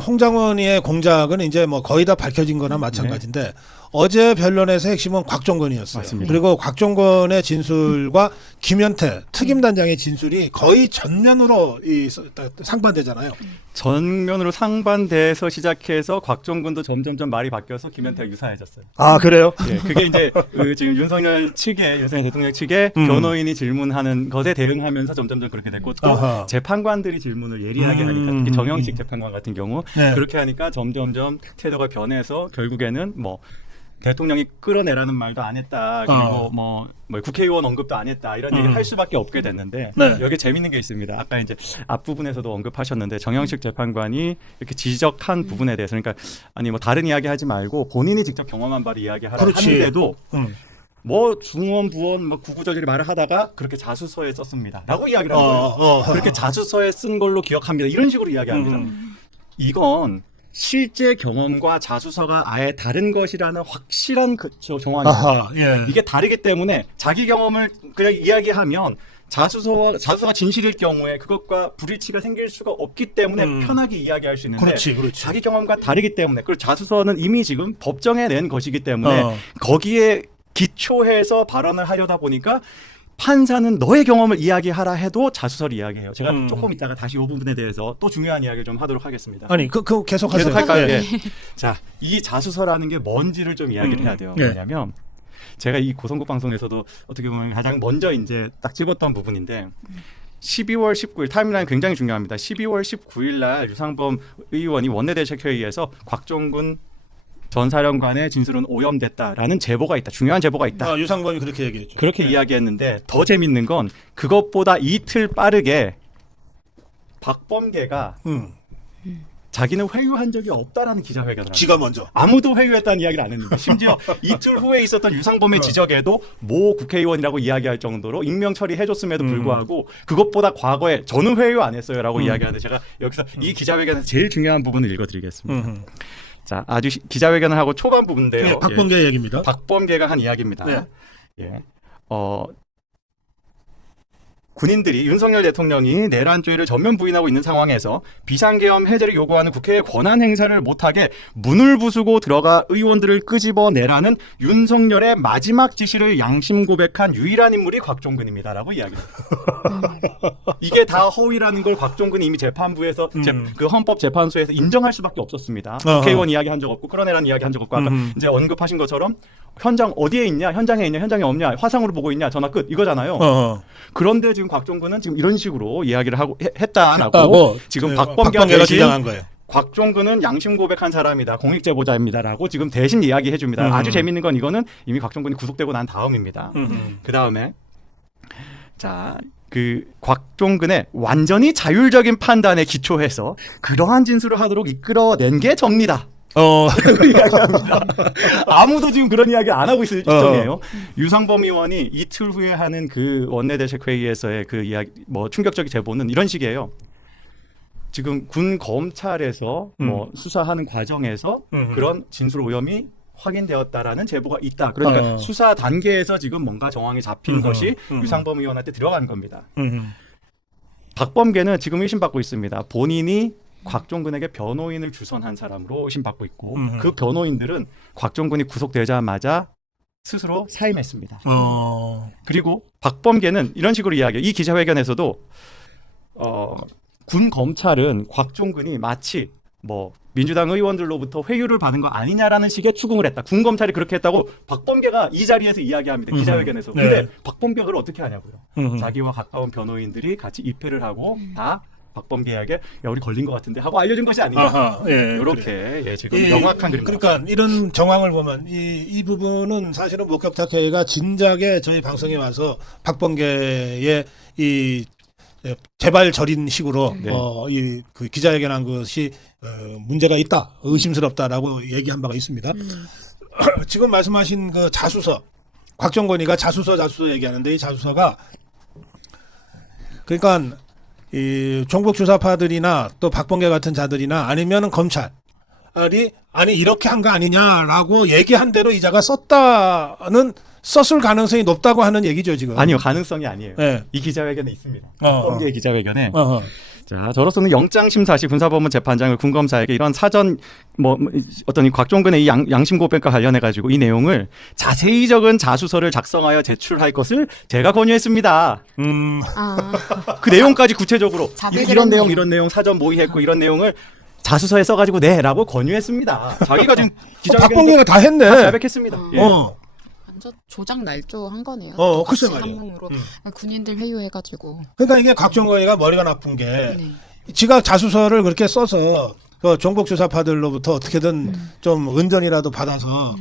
홍장원의 공작은 이제 뭐 거의 다 밝혀진 거나 마찬가지인데 어제 변론에서 핵심은 곽종건이었어요. 맞습니다. 그리고 곽종건의 진술과 김현태 특임단장의 진술이 거의 전면으로 상반되잖아요. 전면으로 상반돼서 시작해서 곽종근도 점점점 말이 바뀌어서 김현태가 유사해졌어요. 아 그래요? 예, 그게 이제 지금 윤석열 대통령 측에 변호인이 질문하는 것에 대응하면서 점점점 그렇게 됐고 또 아하. 재판관들이 질문을 예리하게 하니까 특히 정영식 재판관 같은 경우 네. 그렇게 하니까 점점점 태도가 변해서 결국에는 뭐 대통령이 끌어내라는 말도 안 했다. 그리고 뭐 국회의원 언급도 안 했다. 이런 얘기를 할 수밖에 없게 됐는데 네. 여기 재밌는 게 있습니다. 아까 이제 앞부분에서도 언급하셨는데 정영식 재판관이 이렇게 지적한 부분에 대해서 그러니까 아니 뭐 다른 이야기 하지 말고 본인이 직접 경험한 바를 이야기하라 그렇지. 하는데도 뭐 중원 부원 뭐 구구절절 말을 하다가 그렇게 자수서에 썼습니다라고 이야기를 하는 거예요. 그렇게 자수서에 쓴 걸로 기억합니다. 이런 식으로 이야기합니다. 이건 실제 경험과 자수서가 아예 다른 것이라는 확실한 정황입니다. 아하, 예. 이게 다르기 때문에 자기 경험을 그냥 이야기하면 자수서가 진실일 경우에 그것과 불일치가 생길 수가 없기 때문에 편하게 이야기할 수 있는데 그렇지. 자기 경험과 다르기 때문에 그리고 자수서는 이미 지금 법정에 낸 것이기 때문에 거기에 기초해서 발언을 하려다 보니까 판사는 너의 경험을 이야기하라 해도 자수서를 이야기해요. 제가 조금 이따가 다시 이 부분에 대해서 또 중요한 이야기를 좀 하도록 하겠습니다. 아니 그 계속하세요. 계속할까요? 네. 예. 자, 이 자수서라는 게 뭔지를 좀 이야기를 해야 돼요. 네. 왜냐하면 제가 이 고성국 방송에서도 어떻게 보면 가장 먼저 이제 딱 집었던 부분인데 12월 19일 타임라인 굉장히 중요합니다. 12월 19일 날 유상범 의원이 원내대책회의에서 곽종근 전 사령관의 진술은 오염됐다라는 제보가 있다. 중요한 제보가 있다. 아, 유상범이 그렇게 얘기했죠. 그렇게 이야기했는데 더 재밌는 건 그것보다 이틀 빠르게 박범계가 자기는 회유한 적이 없다라는 기자회견을 합니다. 지가 먼저. 아무도 회유했다는 이야기를 안 했는데 심지어 이틀 후에 있었던 유상범의 지적에도 모 국회의원이라고 이야기할 정도로 익명 처리해줬음에도 불구하고 그것보다 과거에 저는 회유 안 했어요라고 이야기하는데 제가 여기서 이 기자회견에서 제일 중요한 부분을 읽어드리겠습니다. 자, 아주 기자회견을 하고 초반 부분인데요. 네, 박범계 얘기입니다. 박범계가 한 이야기입니다. 네. 예. 군인들이 윤석열 대통령이 내란죄를 전면 부인하고 있는 상황에서 비상계엄 해제를 요구하는 국회의 권한 행사를 못하게 문을 부수고 들어가 의원들을 끄집어내라는 윤석열의 마지막 지시를 양심 고백한 유일한 인물이 곽종근입니다라고 이야기합니다. 이게 다 허위라는 걸 곽종근이 이미 재판부에서 그 헌법재판소에서 인정할 수밖에 없었습니다. 국회의원 이야기 한 적 없고 끌어내라는 이야기 한 적 없고 아까 이제 언급하신 것처럼 현장 어디에 있냐, 현장에 있냐, 현장에 없냐, 화상으로 보고 있냐, 전화 끝 이거잖아요. 그런데 지금 곽종근은 지금 이런 식으로 이야기를 하고 했다라고 지금 박범계가 주장한 거예요. 곽종근은 양심 고백한 사람이다, 공익제보자입니다라고 지금 대신 이야기해 줍니다. 아주 재밌는 건 이거는 이미 곽종근이 구속되고 난 다음입니다. 그 다음에 자. 그 곽종근의 완전히 자율적인 판단에 기초해서 그러한 진술을 하도록 이끌어낸 게 접니다. 이야기합니다. 아무도 지금 그런 이야기 안 하고 있을 시점이에요. 유상범 의원이 이틀 후에 하는 그 원내대책 회의에서의 그 이야기, 뭐 충격적인 제보는 이런 식이에요. 지금 군 검찰에서 뭐 수사하는 과정에서 그런 진술 오염이 확인되었다라는 제보가 있다. 그러니까 수사 단계에서 지금 뭔가 정황이 잡힌 것이 유상범 의원한테 들어간 겁니다. 박범계는 지금 의심받고 있습니다. 본인이 곽종근에게 변호인을 주선한 사람으로 의심받고 있고 그 변호인들은 곽종근이 구속되자마자 스스로 사임했습니다. 그리고 박범계는 이런 식으로 이야기해요. 이 기자회견에서도 군 검찰은 곽종근이 마치 뭐 민주당 의원들로부터 회유를 받은 거 아니냐라는 식의 추궁을 했다. 군 검찰이 그렇게 했다고 박범계가 이 자리에서 이야기합니다. 기자회견에서. 근데 박범계가 그걸 어떻게 하냐고요. 자기와 가까운 변호인들이 같이 입회를 하고 다 박범계에게 야 우리 걸린 것 같은데 하고 알려준 것이 아니냐. 이렇게 지금 명확한 그림. 그러니까 이런 정황을 보면 이 부분은 사실은 목격자회가 진작에 저희 방송에 와서 박범계의 이 재발 절인 식으로 이 그 기자회견한 것이 문제가 있다, 의심스럽다라고 얘기한 바가 있습니다. 지금 말씀하신 그 자수서, 곽종건이가 자수서 얘기하는데 이 자수서가 그러니까 이 종북 주사파들이나 또 박범계 같은 자들이나 아니면은 검찰이 아니 이렇게 한 거 아니냐라고 얘기한 대로 이자가 썼을 가능성이 높다고 하는 얘기죠 지금. 아니요, 가능성이 아니에요. 네. 이 기자회견에 있습니다. 박범계 기자회견에 자, 저로서는 영장심사 시 군사법원 재판장을 군검사에게 이런 사전 어떤 이 곽종근의 이 양심 고백과 관련해 가지고 이 내용을 자세히 적은 자수서를 작성하여 제출할 것을 제가 권유했습니다. 그 내용까지 구체적으로 이런 내용 사전 모의했고 이런 내용을 자수서에 써가지고 내라고 권유했습니다. 자기가 지금 박범계가 다 했네. 자백했습니다. 예. 완전 조작 날조한 거네요. 글쎄 같이 말이에요. 한문으로 군인들 회유해가지고. 그러니까 이게 곽종건이가 머리가 나쁜 게 네. 지가 자수서를 그렇게 써서 그 종북주사파들로부터 어떻게든 좀 은전이라도 받아서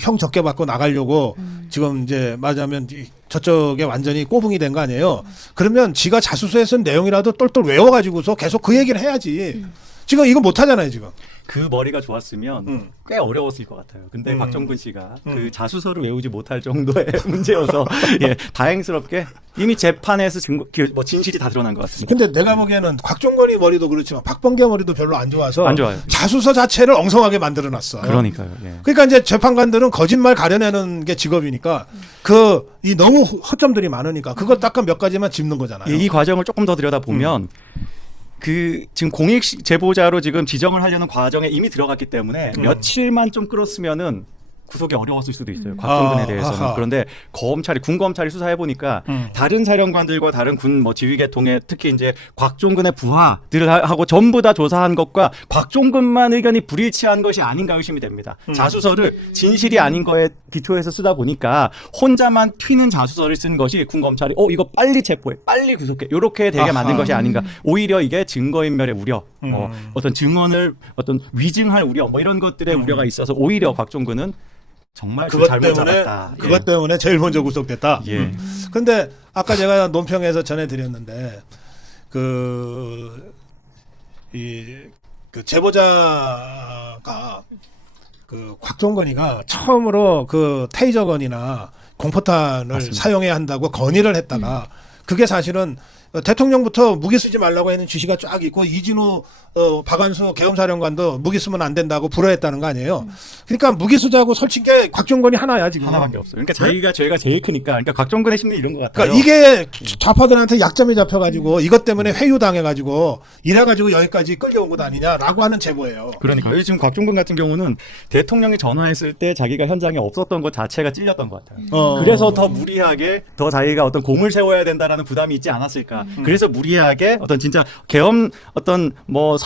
형 적게 받고 나가려고 지금 이제 말하자면 저쪽에 완전히 꼬붕이 된 거 아니에요. 그러면 지가 자수서에 쓴 내용이라도 똘똘 외워가지고서 계속 그 얘기를 해야지. 지금 이거 못 하잖아요, 지금. 그 머리가 좋았으면 꽤 어려웠을 것 같아요. 근데 박정근 씨가 그 자수서를 외우지 못할 정도의 문제여서 예, 다행스럽게 이미 재판에서 진실이 다 드러난 것 같습니다. 근데 내가 보기에는 곽종건이 머리도 그렇지만 박범계 머리도 별로 안 좋아서 안 좋아요. 자수서 자체를 엉성하게 만들어놨어. 그러니까요. 예. 그러니까 이제 재판관들은 거짓말 가려내는 게 직업이니까 이 너무 허점들이 많으니까 그걸 딱 몇 가지만 짚는 거잖아요. 이 과정을 조금 더 들여다 보면 지금 공익 제보자로 지금 지정을 하려는 과정에 이미 들어갔기 때문에 며칠만 좀 끌었으면은 구속이 어려웠을 수도 있어요. 곽종근에 대해서는. 아하. 그런데 군검찰이 수사해 보니까 다른 사령관들과 다른 군 지휘 계통에 특히 이제 곽종근의 부하들을 하고 전부 다 조사한 것과 곽종근만 의견이 불일치한 것이 아닌가 의심이 됩니다. 자수서를 진실이 아닌 거에 기초해서 쓰다 보니까 혼자만 튀는 자수서를 쓴 것이 군검찰이 이거 빨리 체포해, 빨리 구속해 이렇게 되게 만든 것이 아닌가. 오히려 이게 증거인멸의 우려, 어떤 증언을 위증할 우려, 이런 것들의 우려가 있어서 오히려 곽종근은 정말 잘못 잡았다. 그것 때문에 제일 먼저 구속됐다. 예. 그런데 아까 제가 논평에서 전해드렸는데 그 제보자가 그 곽종건이가 처음으로 그 테이저건이나 공포탄을 맞습니다. 사용해야 한다고 건의를 했다가 그게 사실은 대통령부터 무기 쓰지 말라고 하는 지시가 쫙 있고 이진우 박완수 계엄사령관도 무기 쓰면 안 된다고 불허했다는 거 아니에요. 그러니까 무기 쓰자고 설친 게 곽종건이 하나야 지금. 하나밖에 없어요. 그러니까 자기가 죄가 제일 크니까. 그러니까 곽종근의 심리 이런 것 같아요. 그러니까 이게 좌파들한테 약점이 잡혀가지고 이것 때문에 회유당해가지고 이래가지고 여기까지 끌려온 것 아니냐라고 하는 제보예요. 그러니까 지금 곽종근 같은 경우는 대통령이 전화했을 때 자기가 현장에 없었던 것 자체가 찔렸던 것 같아요. 그래서 더 무리하게 더 자기가 어떤 공을 세워야 된다라는 부담이 있지 않았을까. 그래서 무리하게 진짜 계엄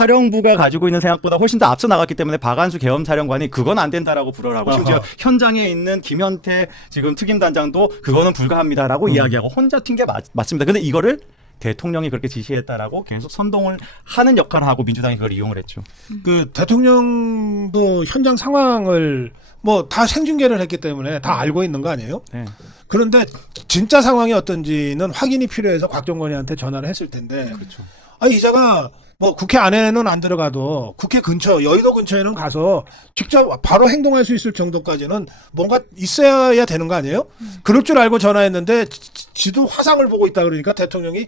사령부가 가지고 있는 생각보다 훨씬 더 앞서 나갔기 때문에 박완수 계엄사령관이 그건 안 된다라고 불허라고 심지어 현장에 있는 김현태 지금 특임단장도 그거는 불가합니다라고 이야기하고 혼자 튄 게 맞습니다. 근데 이거를 대통령이 그렇게 지시했다라고 계속 선동을 하는 역할을 하고 민주당이 그걸 이용을 했죠. 그 대통령도 현장 상황을 다 생중계를 했기 때문에 다 알고 있는 거 아니에요? 네. 그런데 진짜 상황이 어떤지는 확인이 필요해서 곽종건이한테 전화를 했을 텐데. 그렇죠. 이자가 국회 안에는 안 들어가도 국회 근처, 여의도 근처에는 가서 직접 바로 행동할 수 있을 정도까지는 뭔가 있어야 되는 거 아니에요? 그럴 줄 알고 전화했는데 지도 화상을 보고 있다 그러니까 대통령이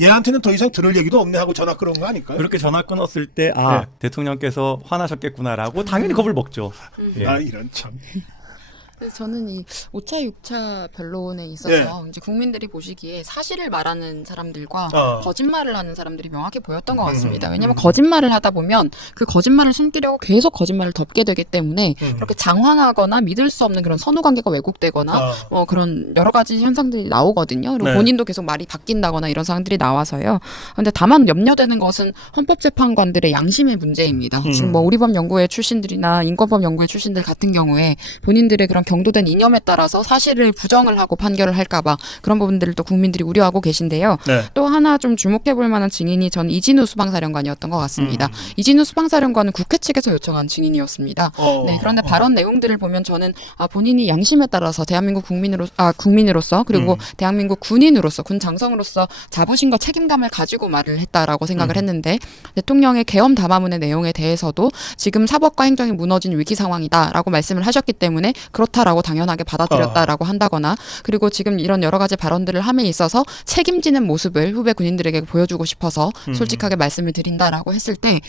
얘한테는 더 이상 들을 얘기도 없네 하고 전화 끊은 거 아닐까요? 그렇게 전화 끊었을 때 네. 대통령께서 화나셨겠구나라고 당연히 겁을 먹죠. 예. 이런 참. 그래서 저는 이 5차, 6차 변론에 있어서 이제 국민들이 보시기에 사실을 말하는 사람들과 거짓말을 하는 사람들이 명확히 보였던 것 같습니다. 왜냐하면 거짓말을 하다 보면 그 거짓말을 숨기려고 계속 거짓말을 덮게 되기 때문에 그렇게 장황하거나 믿을 수 없는 그런 선후 관계가 왜곡되거나 그런 여러 가지 현상들이 나오거든요. 그리고 네. 본인도 계속 말이 바뀐다거나 이런 상황들이 나와서요. 근데 다만 염려되는 것은 헌법재판관들의 양심의 문제입니다. 지금 우리법 연구회 출신들이나 인권법 연구회 출신들 같은 경우에 본인들의 그런 경도된 이념에 따라서 사실을 부정을 하고 판결을 할까봐 그런 부분들을 또 국민들이 우려하고 계신데요. 네. 또 하나 좀 주목해볼 만한 증인이 전 이진우 수방사령관이었던 것 같습니다. 이진우 수방사령관은 국회 측에서 요청한 증인이었습니다. 네, 그런데 발언 내용들을 보면 저는 본인이 양심에 따라서 대한민국 국민으로서 그리고 대한민국 군인으로서 군 장성으로서 자부심과 책임감을 가지고 말을 했다라고 생각을 했는데 대통령의 계엄 담화문의 내용에 대해서도 지금 사법과 행정이 무너진 위기 상황이다라고 말씀을 하셨기 때문에 그렇다 좋다라고 당연하게 받아들였다라고 한다거나 그리고 지금 이런 여러 가지 발언들을 함에 있어서 책임지는 모습을 후배 군인들에게 보여주고 싶어서 솔직하게 말씀을 드린다라고 했을 때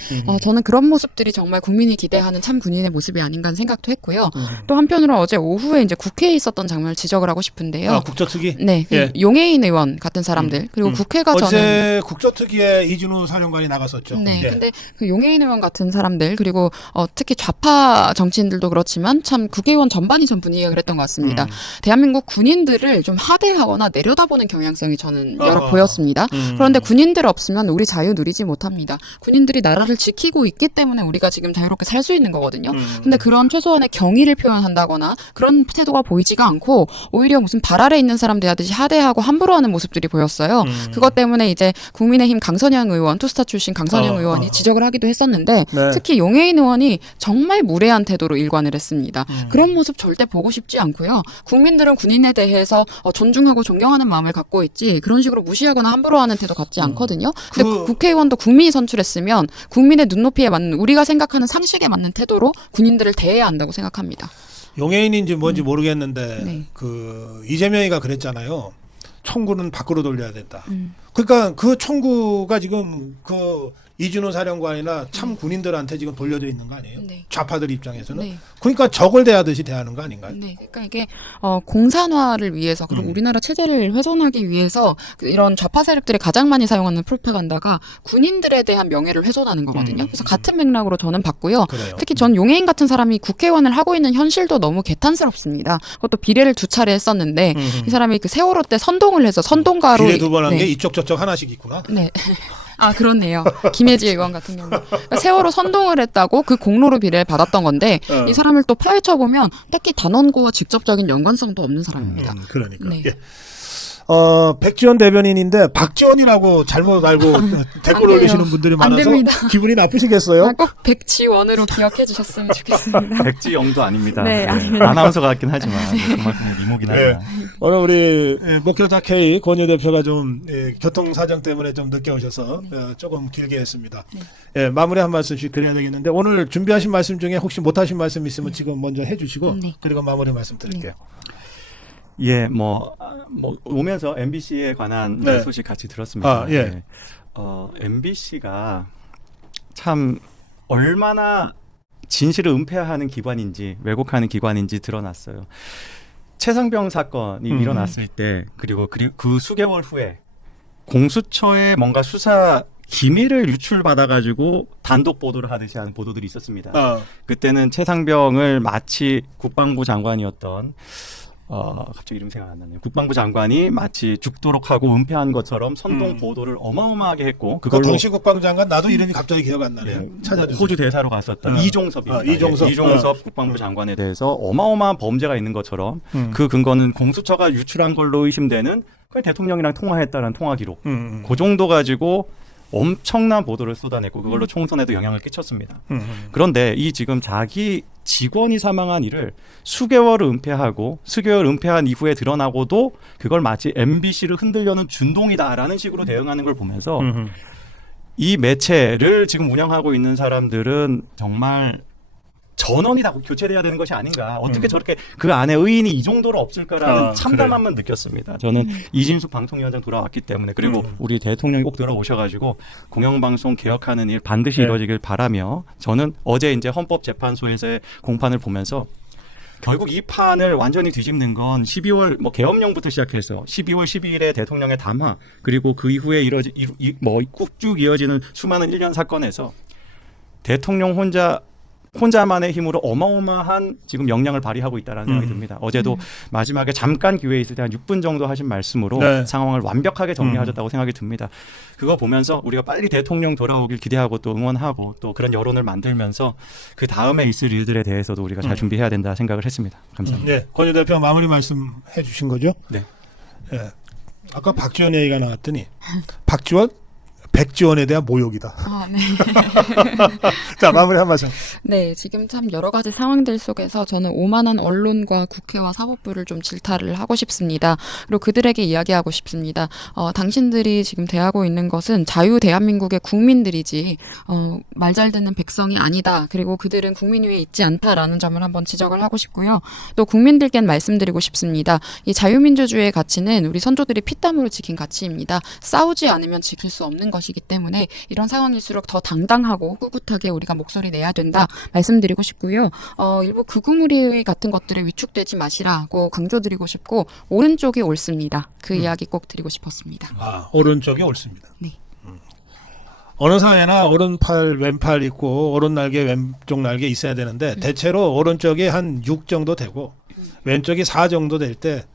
저는 그런 모습들이 정말 국민이 기대하는 참 군인의 모습이 아닌가 하는 생각도 했고요. 또 한편으로 어제 오후에 이제 국회에 있었던 장면을 지적을 하고 싶은데요. 국조특위? 네, 그 예. 용해인 의원 같은 사람들 그리고 국회가 어제 저는 국조특위에 이준우 사령관이 나갔었죠. 네, 예. 근데 그 용해인 의원 같은 사람들 그리고 특히 좌파 정치인들도 그렇지만 참 국회의원 전반이 전 분위기가 그랬던 것 같습니다. 대한민국 군인들을 좀 하대하거나 내려다보는 경향성이 저는 여러 보였습니다. 그런데 군인들 없으면 우리 자유 누리지 못합니다. 군인들이 나라를 지키고 있기 때문에 우리가 지금 자유롭게 살 수 있는 거거든요. 근데 그런 최소한의 경의를 표현한다거나 그런 태도가 보이지가 않고 오히려 무슨 발 아래 있는 사람 대하듯이 하대하고 함부로 하는 모습들이 보였어요. 그것 때문에 이제 국민의힘 강선영 의원, 투스타 출신 강선영 의원이 지적을 하기도 했었는데 네. 특히 용해인 의원이 정말 무례한 태도로 일관을 했습니다. 그런 모습 절대 보고 싶지 않고요. 국민들은 군인에 대해서 존중하고 존경하는 마음을 갖고 있지 그런 식으로 무시하거나 함부로 하는 태도 갖지 않거든요. 근데 국회의원도 국민이 선출했으면 국민의 눈높이에 맞는 우리가 생각하는 상식에 맞는 태도로 군인들을 대해야 한다고 생각합니다. 용해인인지 뭔지 모르겠는데 네. 그 이재명이가 그랬잖아요. 총구는 밖으로 돌려야 된다. 그러니까 그 총구가 지금 그 이준호 사령관이나 참 군인들한테 지금 돌려져 있는 거 아니에요? 네. 좌파들 입장에서는. 네. 그러니까 적을 대하듯이 대하는 거 아닌가요? 네, 그러니까 이게 공산화를 위해서 그리고 우리나라 체제를 훼손하기 위해서 이런 좌파 세력들이 가장 많이 사용하는 프로파간다가 군인들에 대한 명예를 훼손하는 거거든요. 그래서 같은 맥락으로 저는 봤고요. 그래요. 특히 전 용해인 같은 사람이 국회의원을 하고 있는 현실도 너무 개탄스럽습니다. 그것도 비례를 2차례 했었는데 이 사람이 그 세월호 때 선동을 해서 선동가로 비례 2번 한 게 네. 이쪽 저쪽 하나씩 있구나. 네. 아, 그렇네요. 김혜지 의원 같은 경우. 그러니까 세월호 선동을 했다고 그 공로로 비례를 받았던 건데 이 사람을 또 파헤쳐보면 딱히 단원고와 직접적인 연관성도 없는 사람입니다. 그러니까. 네. 예. 백지원 대변인인데 박지원이라고 잘못 알고 댓글 돼요. 올리시는 분들이 안 많아서 됩니다. 기분이 나쁘시겠어요? 꼭 백지원으로 기억해 주셨으면 좋겠습니다. 백지영도 아닙니다. 네, 아닙니다. 아나운서 같긴 하지만 정말 그냥 이목이긴 네. 하지만. 오늘 우리 목격자 K 권유 대표가 좀 교통 사정 때문에 좀 늦게 오셔서 조금 길게 했습니다. 예, 마무리 한 말씀씩 드려야 되겠는데 오늘 준비하신 말씀 중에 혹시 못하신 말씀 있으면 지금 먼저 해주시고 네. 그리고 마무리 말씀 드릴게요. 예, 뭐 오면서 MBC에 관한 네. 소식 같이 들었습니다. 아, 예. MBC가 참 얼마나 진실을 은폐하는 기관인지 왜곡하는 기관인지 드러났어요. 최상병 사건이 일어났을 때 그리고 그 수개월 후에 공수처에 뭔가 수사 기밀을 유출받아가지고 단독 보도를 하듯이 하는 보도들이 있었습니다. 그때는 최상병을 마치 국방부 장관이었던 갑자기 이름 생각 안 나네요. 국방부 장관이 마치 죽도록 하고 은폐한 것처럼 선동 보도를 어마어마하게 했고 그 그걸로 당시 국방부 장관 나도 이름이 갑자기 기억 안 나네요. 찾아주세요. 호주 대사로 갔었던 이종섭입니다. 이종섭 국방부 장관에 대해서 어마어마한 범죄가 있는 것처럼 그 근거는 공수처가 유출한 걸로 의심되는 그 대통령이랑 통화했다는 통화 기록. 그 정도 가지고 엄청난 보도를 쏟아냈고 그걸로 총선에도 영향을 끼쳤습니다. 그런데 이 지금 자기 직원이 사망한 일을 수개월을 은폐하고 수개월 은폐한 이후에 드러나고도 그걸 마치 MBC를 흔들려는 준동이다라는 식으로 대응하는 걸 보면서 이 매체를 지금 운영하고 있는 사람들은 정말 전원이 다 교체돼야 되는 것이 아닌가. 어떻게 저렇게 그 안에 의인이 이 정도로 없을까라는 참담함만 느꼈습니다. 저는 이진숙 방통위원장 돌아왔기 때문에 그리고 우리 대통령이 꼭 들어오셔가지고 공영방송 개혁하는 일 반드시 이루어지길 바라며 저는 어제 이제 헌법재판소에서의 공판을 보면서 결국 이 판을 완전히 뒤집는 건 12월 계엄령부터 시작해서 12월 12일에 대통령의 담화 그리고 그 이후에 꾹쭉 이어지는 수많은 일련 사건에서 대통령 혼자만의 힘으로 어마어마한 지금 역량을 발휘하고 있다는 생각이 듭니다. 어제도 마지막에 잠깐 기회 있을 때 한 6분 정도 하신 말씀으로 상황을 완벽하게 정리하셨다고 생각이 듭니다. 그거 보면서 우리가 빨리 대통령 돌아오길 기대하고 또 응원하고 또 그런 여론을 만들면서 그 다음에 있을 일들에 대해서도 우리가 잘 준비해야 된다 생각을 했습니다. 감사합니다. 네, 권유 대표 마무리 말씀 해주신 거죠? 네. 예. 아까 박지원 얘기가 나왔더니 박지원 백지원에 대한 모욕이다. 아, 네. 자, 마무리 한 말씀. 네, 지금 참 여러 가지 상황들 속에서 저는 오만한 언론과 국회와 사법부를 좀 질타를 하고 싶습니다. 그리고 그들에게 이야기하고 싶습니다. 당신들이 지금 대하고 있는 것은 자유 대한민국의 국민들이지 말 잘 듣는 백성이 아니다. 그리고 그들은 국민 위에 있지 않다라는 점을 한번 지적을 하고 싶고요. 또 국민들께는 말씀드리고 싶습니다. 이 자유민주주의의 가치는 우리 선조들이 피땀으로 지킨 가치입니다. 싸우지 않으면 지킬 수 없는 것이기 때문에 이런 상황일수록 더 당당하고 꿋꿋하게 우리가 목소리 내야 된다 말씀드리고 싶고요. 일부 극우무리 같은 것들에 위축되지 마시라고 강조드리고 싶고 오른쪽이 옳습니다. 그 이야기 꼭 드리고 싶었습니다. 아, 오른쪽이 옳습니다. 네. 어느 사회나 오른팔 왼팔 있고 오른 날개 왼쪽 날개 있어야 되는데 대체로 오른쪽이 한 6 정도 되고 왼쪽이 4 정도 될 때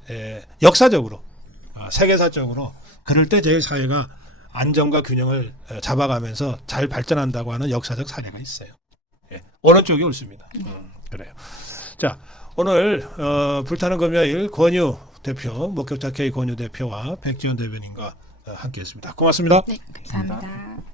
역사적으로 세계사적으로 그럴 때 제일 사회가 안정과 균형을 잡아가면서 잘 발전한다고 하는 역사적 사례가 있어요. 예, 오른쪽이 옳습니다. 그래요. 자, 오늘 불타는 금요일 권유 대표, 목격자 K 권유 대표와 백지원 대변인과 함께했습니다. 고맙습니다. 네, 감사합니다.